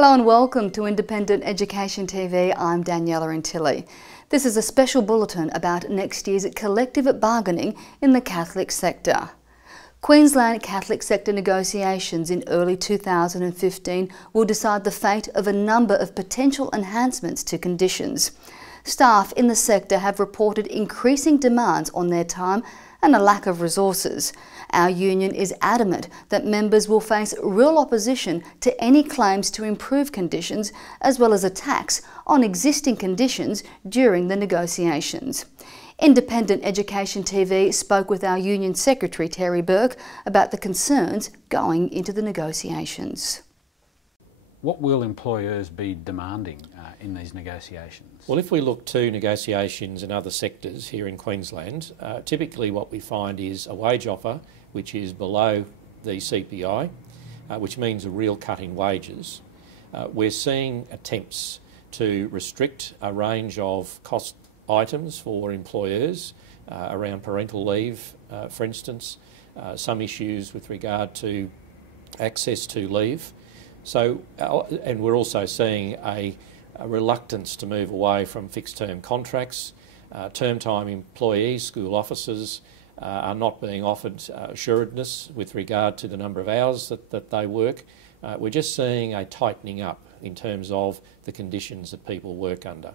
Hello and welcome to Independent Education TV. I'm Daniela Antilli. This is a special bulletin about next year's collective bargaining in the Catholic sector. Queensland Catholic sector negotiations in early 2015 will decide the fate of a number of potential enhancements to conditions. Staff in the sector have reported increasing demands on their time and a lack of resources. Our union is adamant that members will face real opposition to any claims to improve conditions, as well as attacks on existing conditions during the negotiations. Independent Education TV spoke with our union secretary Terry Burke about the concerns going into the negotiations. What will employers be demanding in these negotiations? Well, if we look to negotiations in other sectors here in Queensland, typically what we find is a wage offer which is below the CPI, which means a real cut in wages. We're seeing attempts to restrict a range of cost items for employers around parental leave, for instance, some issues with regard to access to leave. So, and we're also seeing a reluctance to move away from fixed-term contracts. Term-time employees, school officers, are not being offered assuredness with regard to the number of hours that they work. We're just seeing a tightening up in terms of the conditions that people work under.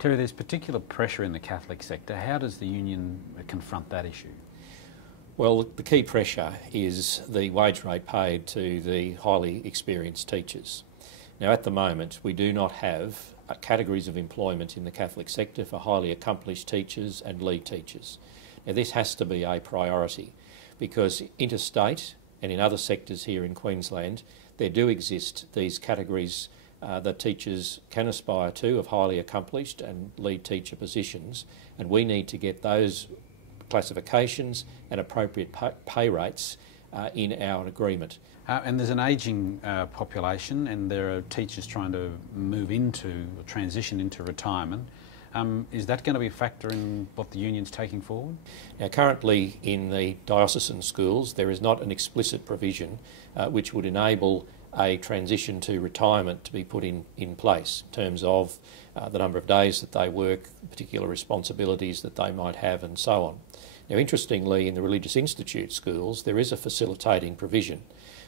Terry, there's particular pressure in the Catholic sector. How does the union confront that issue? Well, the key pressure is the wage rate paid to the highly experienced teachers. Now, at the moment, we do not have categories of employment in the Catholic sector for highly accomplished teachers and lead teachers. Now, this has to be a priority because interstate and in other sectors here in Queensland, there do exist these categories that teachers can aspire to of highly accomplished and lead teacher positions, and we need to get those classifications and appropriate pay rates in our agreement. And there's an ageing population, and there are teachers trying to move into or transition into retirement. Is that going to be a factor in what the union's taking forward? Now, currently in the diocesan schools there is not an explicit provision which would enable a transition to retirement to be put in place in terms of the number of days that they work, particular responsibilities that they might have and so on. Now, interestingly, in the Religious Institute schools there is a facilitating provision.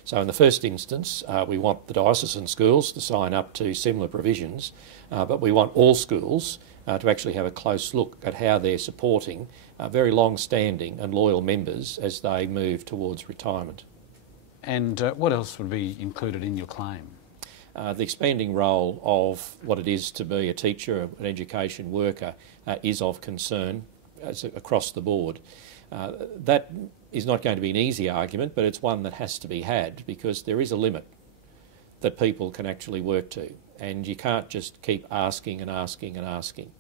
So in the first instance we want the diocesan schools to sign up to similar provisions, but we want all schools to actually have a close look at how they're supporting very long-standing and loyal members as they move towards retirement. And what else would be included in your claim? The expanding role of what it is to be a teacher, an education worker, is of concern across the board. That is not going to be an easy argument, but it's one that has to be had because there is a limit that people can actually work to, and you can't just keep asking and asking and asking.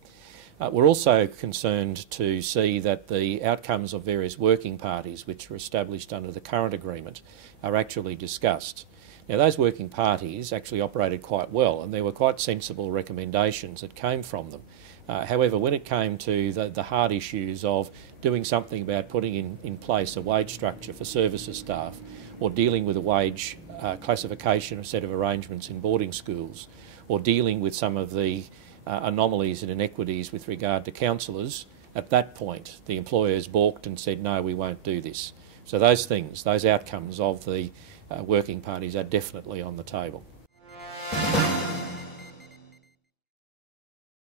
We're also concerned to see that the outcomes of various working parties which were established under the current agreement are actually discussed. Now, those working parties actually operated quite well and there were quite sensible recommendations that came from them. However, when it came to the hard issues of doing something about putting in place a wage structure for services staff or dealing with a wage classification, a set of arrangements in boarding schools, or dealing with some of the anomalies and inequities with regard to counsellors, at that point the employers balked and said, no, we won't do this. So those things, those outcomes of the working parties are definitely on the table.